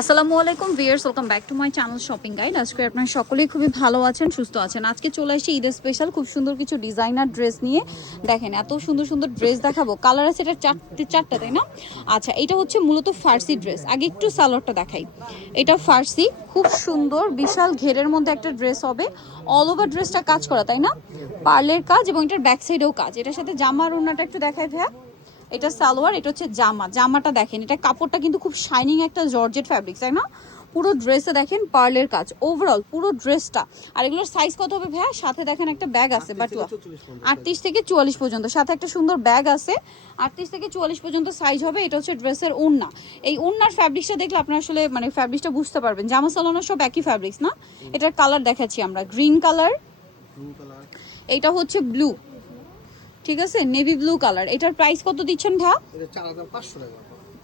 আসসালামু আলাইকুম viewers, welcome back to my channel shopping guide. আজকে আপনারা সকলেই খুবই ভালো আছেন, সুস্থ আছেন। আজকে চলে আসি ঈদের স্পেশাল খুব সুন্দর কিছু ডিজাইনার ড্রেস নিয়ে। দেখেন এত সুন্দর সুন্দর ড্রেস দেখাবো। কালার আছে এটা চারটা, তাই না? আচ্ছা, এটা হচ্ছে মূলত ফার্সি ড্রেস। আগে একটু সালোয়ারটা দেখাই। এটা ফার্সি, খুব সুন্দর বিশাল ঘেরের মধ্যে একটা ড্রেস হবে। অল ওভার ড্রেসটা কাজ করা, তাই না? পার্লের কাজ এবং এটার ব্যাক সাইডেও কাজ। এটার সাথে জামার ওড়নাটা একটু দেখাই ভাইয়া। এটা সালোয়ার, এটা হচ্ছে জামাটা দেখেন, এটা কাপড়টা কিন্তু খুব শাইনিং একটা জর্জেট ফ্যাব্রিক, তাই না? পুরো ড্রেসে দেখেন পার্লের কাজ, ওভারঅল পুরো ড্রেসটা। আর এগুলোর সাইজ কত হবে ভাইয়া? সাথে দেখেন একটা ব্যাগ আছে, বাটুয়া 38 থেকে 44 পর্যন্ত, সাথে একটা সুন্দর ব্যাগ আছে। 38 থেকে 44 পর্যন্ত সাইজ হবে। এটা হচ্ছে ড্রেসের ওড়না। এই ওড়নার ফ্যাব্রিক্সটা দেখলে আপনারা আসলে মানে ফ্যাব্রিক্সটা বুঝতে পারবেন। জামা সালোয়ার সব একই ফ্যাব্রিক্স না? এটার কালার দেখাচ্ছি আমরা, গ্রিন কালার, এইটা হচ্ছে ব্লু, ঠিক আছে, নেভি ব্লু কালার। এটার প্রাইস কত দিচ্ছেন ভাইয়া?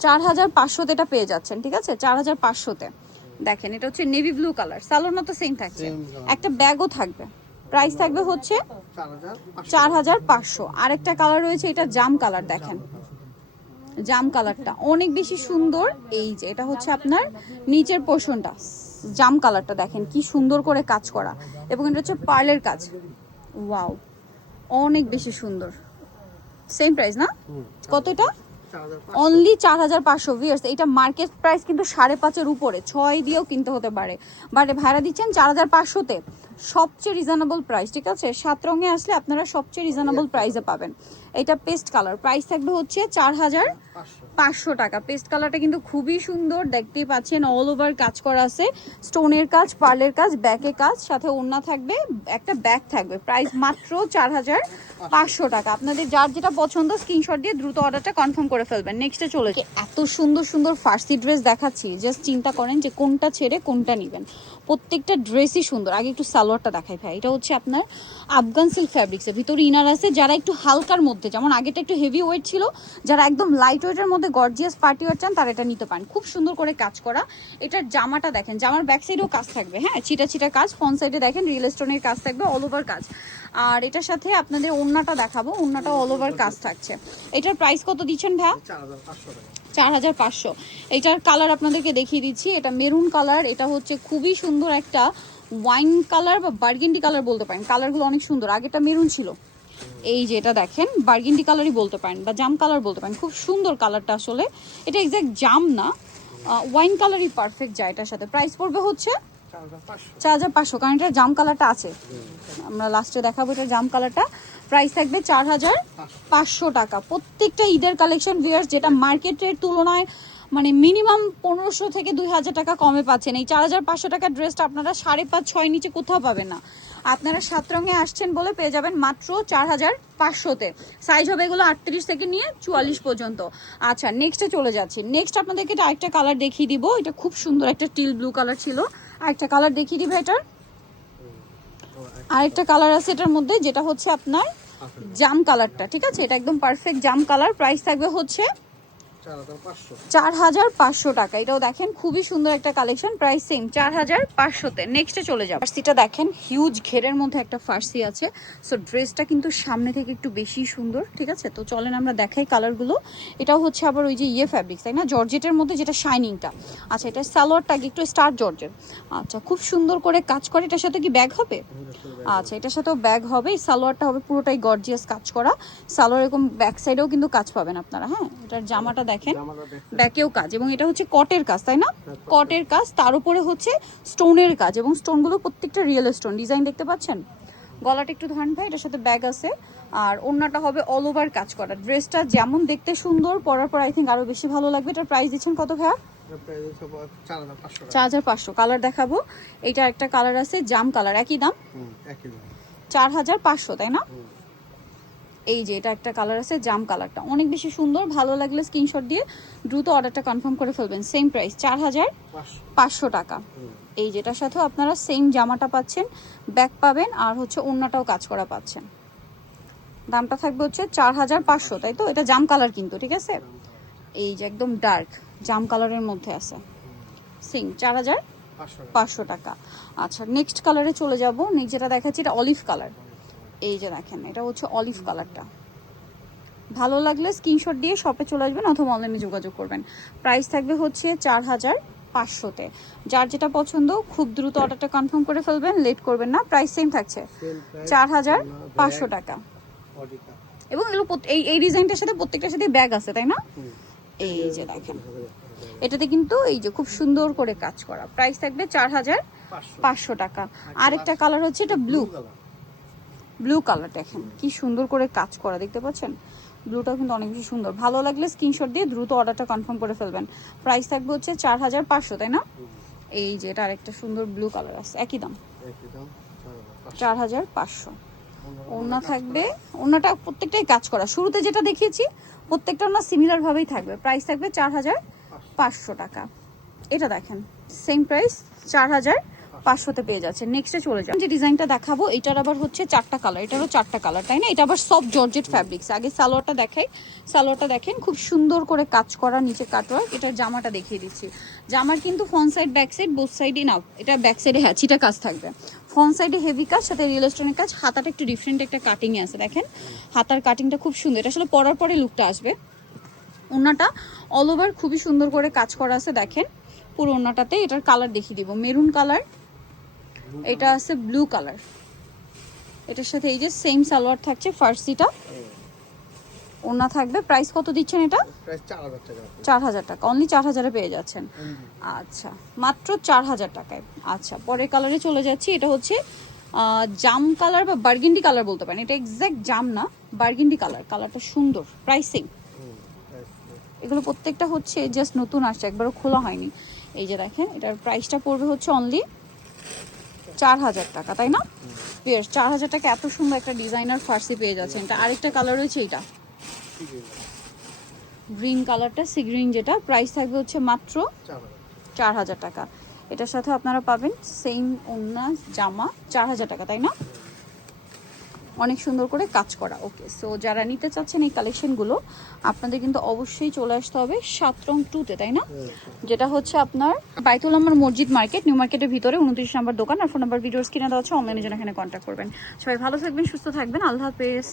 4500 এটা পেয়ে যাচ্ছেন, ঠিক আছে, 4500-তে। দেখেন এটা হচ্ছে নেভি ব্লু কালার, সালোয়ার তো সেম থাকছে, একটা ব্যাগও থাকবে। প্রাইস থাকবে হচ্ছে 4500। আরেকটা কালার রয়েছে, এটা জাম কালার, দেখেন জাম কালারটা অনেক বেশি সুন্দর। এই যে এটা হচ্ছে আপনার নিচের পোর্শনটা, জাম কালারটা দেখেন কি সুন্দর করে কাজ করা, এবং এটা হচ্ছে পার্লের কাজ। ওয়াও, অনেক বেশি সুন্দর। সেম প্রাইস না? কত এটা? Only 4500 viewers. এটা মার্কেট প্রাইস কিন্তু 5.5-এর উপরে, 6 দিয়েও কিনতে হতে পারে, বাট ভাড়া দিচ্ছেন 4500-তে। সবচেয়ে রিজনেবল প্রাইস, ঠিক আছে? 7 রঙে আসলে আপনারা সবচেয়ে রিজনেবল প্রাইসে পাবেন। এটা পেস্ট কালার, প্রাইস থাকবে হচ্ছে 4500 টাকা। পেস্ট কালারটা কিন্তু খুবই সুন্দর, দেখতেই পাচ্ছেন অল ওভার কাজ করা আছে, স্টোনের কাজ, পার্লের কাজ, ব্যাকে কাজ, সাথে ওড়না থাকবে, একটা ব্যাগ থাকবে। প্রাইস মাত্র 4500 টাকা। আপনাদের যার যেটা পছন্দ স্ক্রিনশট দিয়ে দ্রুত অর্ডারটা কনফার্ম করে ফেলবেন। নেক্সটে চলে যাই। এত সুন্দর সুন্দর ফার্সি ড্রেস দেখাচ্ছি, জাস্ট চিন্তা করেন যে কোনটা ছেড়ে কোনটা নেবেন। প্রত্যেকটা ড্রেসই সুন্দর। আগে একটু সালোয়ারটা দেখাই ভাই। এটা হচ্ছে আপনার আফগান সিল্ক ফ্যাব্রিক্সের ভিতরে ইনার আছে। যারা একটু হালকার মধ্যে, যেমন আগেটা একটু হেভি ওয়েট ছিল, যারা একদম লাইট ওয়েটের মধ্যে গর্জিয়াস পার্টি ওয়েট চান তারা এটা নিতে পারেন। খুব সুন্দর করে কাজ করা। এটার জামাটা দেখেন, জামার ব্যাক সাইডেও কাজ থাকবে, হ্যাঁ, ছিটা ছিটা কাজ। ফ্রন্ট সাইডে দেখেন রিয়েল স্টোনের কাজ থাকবে, অল ওভার কাজ। আর এটার সাথে আপনাদের ওড়নাটা দেখাবো, ওড়নাটা অল ওভার কাজ থাকছে। এটার প্রাইস কত দিচ্ছেন ভাইয়া? 4500। এটার কালার আপনাদেরকে দেখিয়ে দিচ্ছি। এটা মেরুন কালার, এটা হচ্ছে খুবই সুন্দর একটা ওয়াইন কালার বা বার্গেন্ডি কালার বলতে পারেন। কালারগুলো অনেক সুন্দর। আগেটা মেরুন ছিল, এই যে এটা দেখেন বার্গেন্ডি কালারই বলতে পারেন বা জাম কালার বলতে পারেন। খুব সুন্দর কালারটা আসলে। এটা এক্স্যাক্ট জাম না, ওয়াইন কালারই পারফেক্ট যায় এটার সাথে। প্রাইস পড়বে হচ্ছে 4500, কারণ এটার জাম কালারটা আছে, আমরা লাস্টে দেখাবো এটার জাম কালারটা। প্রাইস থাকবে 4500 টাকা। প্রত্যেকটা ঈদের কালেকশন ভিউয়ার্স, যেটা মার্কেটের তুলনায় মানে মিনিমাম 1500 থেকে 2000 টাকা কমে পাচ্ছেন। এই 4500 টাকার ড্রেসটা আপনারা 5.5-6 নিচে কোথাও পাবেন না। আপনারা 7 রঙে আসছেন বলে পেয়ে যাবেন মাত্র 4500-তে। সাইজ হবে এগুলো 38 থেকে নিয়ে 44 পর্যন্ত। আচ্ছা, নেক্সটে চলে যাচ্ছি। নেক্সট আপনাদেরকে আরেকটা কালার দেখিয়ে দিব। এটা খুব সুন্দর একটা টিল ব্লু কালার ছিল, আরেকটা কালার দেখিয়ে দিবে। এটার আরেকটা কালার আছে এটার মধ্যে, যেটা হচ্ছে আপনার জাম কালারটা, ঠিক আছে, এটা একদম পারফেক্ট জাম কালার। প্রাইস থাকবে হচ্ছে 4500 টাকা। এটাও দেখেন খুবই সুন্দর একটা কালেকশন, প্রাইস সেম 4500-তে। নেক্সটে চলে যাবো। ফার্সিটা দেখেন হিউজ ঘেরের মধ্যে একটা ফার্সি আছে। সো ড্রেসটা কিন্তু সামনে থেকে একটু বেশি সুন্দর, ঠিক আছে। তো চলেন আমরা দেখাই কালারগুলো। এটাও হচ্ছে আবার ওই যে ফ্যাব্রিক্স, তাই না, জর্জেটের মধ্যে যেটা শাইনিংটা। আচ্ছা, এটা সালোয়ারটা আগে একটু স্টার জর্জেট। আচ্ছা, খুব সুন্দর করে কাজ করে। এটার সাথে কি ব্যাগ হবে? আচ্ছা, এটার সাথেও ব্যাগ হবে। এই সালোয়ারটা হবে পুরোটাই গর্জিয়াস কাজ করা। সালোয়ার এরকম ব্যাক সাইডেও কিন্তু কাজ পাবেন আপনারা, হ্যাঁ। এটার জামাটা দেখেন, ব্যাকেও কাজ, এবং এটা হচ্ছে কটের কাজ, তাই না, কটের কাজ। তার উপরে হচ্ছে স্টোনের কাজ, এবং স্টোনগুলো প্রত্যেকটা রিয়েল স্টোন ডিজাইন দেখতে পাচ্ছেন। গলাটা একটু ধরেন ভাই, এটার সাথে ব্যাগ আছে। আর ওড়নাটা হবে অল ওভার কাজ করা। ড্রেসটা যেমন দেখতে সুন্দর, পরার পর আই থিঙ্ক আরো বেশি ভালো লাগবে। এটার প্রাইস দিচ্ছেন কত ভাইয়া? 4500। কালার দেখাবো। এইটা একটা কালার আছে জাম কালার, একই দাম 4500, তাই না? এই যে এটা একটা কালার আছে জাম কালারটা অনেক বেশি সুন্দর। ভালো লাগলে স্ক্রিনশট দিয়ে দ্রুত অর্ডারটা কনফার্ম করে ফেলবেন। সেম প্রাইস 4500 টাকা। এই যেটার সাথেও আপনারা সেম জামাটা পাচ্ছেন, ব্যাক পাবেন, আর হচ্ছে ওড়নাটাও কাজ করা পাচ্ছেন। দামটা থাকবে হচ্ছে 4500, তাই তো? এটা জাম কালার কিন্তু, ঠিক আছে। এই যে একদম ডার্ক জাম কালারের মধ্যে আছে, সেম 4500 টাকা। আচ্ছা, নেক্সট কালারে চলে যাব। নেক্সট যেটা দেখাচ্ছি এটা অলিভ কালার। এই যে দেখেন এটা হচ্ছে অলিভ কালারটা। ভালো লাগলে স্ক্রিনশট দিয়ে শপে চলে আসবেন অথবা অনলাইনে যোগাযোগ করবেন। প্রাইস থাকবে হচ্ছে 500-তে। যার যেটা পছন্দ খুব দ্রুত অর্ডারটা কনফার্ম করে ফেলবেন, লেট করবেন না। প্রাইস সেম থাকছে 4500 টাকা। এবং এগুলো এই ডিজাইনটার সাথে প্রত্যেকটার সাথে ব্যাগ আছে, তাই না? এই যে দেখেন, এটাতে কিন্তু এই যে খুব সুন্দর করে কাজ করা। প্রাইস থাকবে 4500 টাকা। আরেকটা কালার হচ্ছে এটা ব্লু কালার, দেখেন কি সুন্দর করে কাজ করা, দেখতে পাচ্ছেন? ব্লুটা কিন্তু অনেক বেশি সুন্দর। ভালো লাগলে স্ক্রিনশট দিয়ে দ্রুত অর্ডারটা কনফার্ম করে ফেলবেন। প্রাইস থাকবে হচ্ছে 4500, তাই না? এই যে এটা আরেকটা সুন্দর ব্লু কালার আছে, একই দাম 4500। ওড়না থাকবে, ওড়নাটা প্রত্যেকটাই কাজ করা। শুরুতে যেটা দেখিয়েছি প্রত্যেকটা ওড়না সিমিলার ভাবেই থাকবে। প্রাইস থাকবে 4500 টাকা। এটা দেখেন সেম প্রাইস 4500-তে পেয়ে যাচ্ছে। নেক্সটে চলে যান, যে ডিজাইনটা দেখাবো এটার আবার হচ্ছে 4টা কালার, এটারও 4টা কালার, তাই না? এটা আবার সফট জর্জেট ফ্যাব্রিক্স। আগে সালোয়ারটা দেখাই, সালোয়ারটা দেখেন খুব সুন্দর করে কাজ করা, নিচে কাটওয়ার্ক। এটার জামাটা দেখিয়ে দিচ্ছি। জামার কিন্তু front side back side both সাইডে নাও, এটা ব্যাক সাইডে হ্যাঁ চিটা কাজ থাকবে, ফ্রন্ট সাইডে হেভি কাজ, সাথে রিয়েল স্টোনের কাজ। হাতাটা একটু ডিফারেন্ট একটা কাটিংয়ে আছে, দেখেন হাতার কাটিংটা খুব সুন্দর। এটা আসলে পরার পরে লুকটা আসবে। ওড়নাটা অল ওভার খুবই সুন্দর করে কাজ করা আছে, দেখেন পুরো ওড়নাটাতে। এটার কালার দেখিয়ে দিব, মেরুন কালার, এটা আছে ব্লু কালার। এটার সাথে এই যে সেম সালোয়ার থাকছে, ফার্সিটা ওড়না থাকবে। প্রাইস কত দিচ্ছেন এটা? প্রাইস 4000 টাকা। 4000 টাকা, অনলি 4000-এ পেয়ে যাচ্ছেন। আচ্ছা, মাত্র 4000 টাকায়। আচ্ছা, পরের কালারে চলে যাচ্ছি। এটা হচ্ছে জাম কালার বা বার্গেন্ডি কালার বলতে পারেন। এটা এক্স্যাক্ট জাম না, বার্গেন্ডি কালার। কালারটা সুন্দর। প্রাইসিং এগুলো প্রত্যেকটা হচ্ছে জাস্ট নতুন আসছে, একবারও খোলা হয়নি। এই যে দেখেন, এটার প্রাইসটা পড়বে হচ্ছে অনলি 4000 টাকা, তাই না? বেশ, 4000 টাকা এত সুন্দর একটা ডিজাইনার ফার্সি পেয়ে যাচ্ছেন। এটা আরেকটা কালার রয়েছে, এটা গ্রিন কালারটা, সি গ্রিন, যেটা প্রাইস থাকবে হচ্ছে মাত্র 4000 টাকা। এটার সাথে আপনারা পাবেন সেম ওড়না, জামা, 4000 টাকা, তাই না? অনেক সুন্দর করে কাজ করা। ওকে, সো যারা নিতে চাচ্ছেন এই কালেকশনগুলো, আপনাদের কিন্তু অবশ্যই চলে আসতে হবে 7 রং 2-তে, তাই না? যেটা হচ্ছে আপনার বাইতুল আমার মসজিদ মার্কেট, নিউ মার্কেটের ভিতরে 29 নম্বর দোকান। আর ফোন নাম্বার ভিডিওর স্ক্রিনে দেওয়া হচ্ছে, অনলাইনে যেন এখানে কন্ট্যাক্ট করবেন। সবাই ভালো থাকবেন, সুস্থ থাকবেন, আল্লাহ হাফেজ।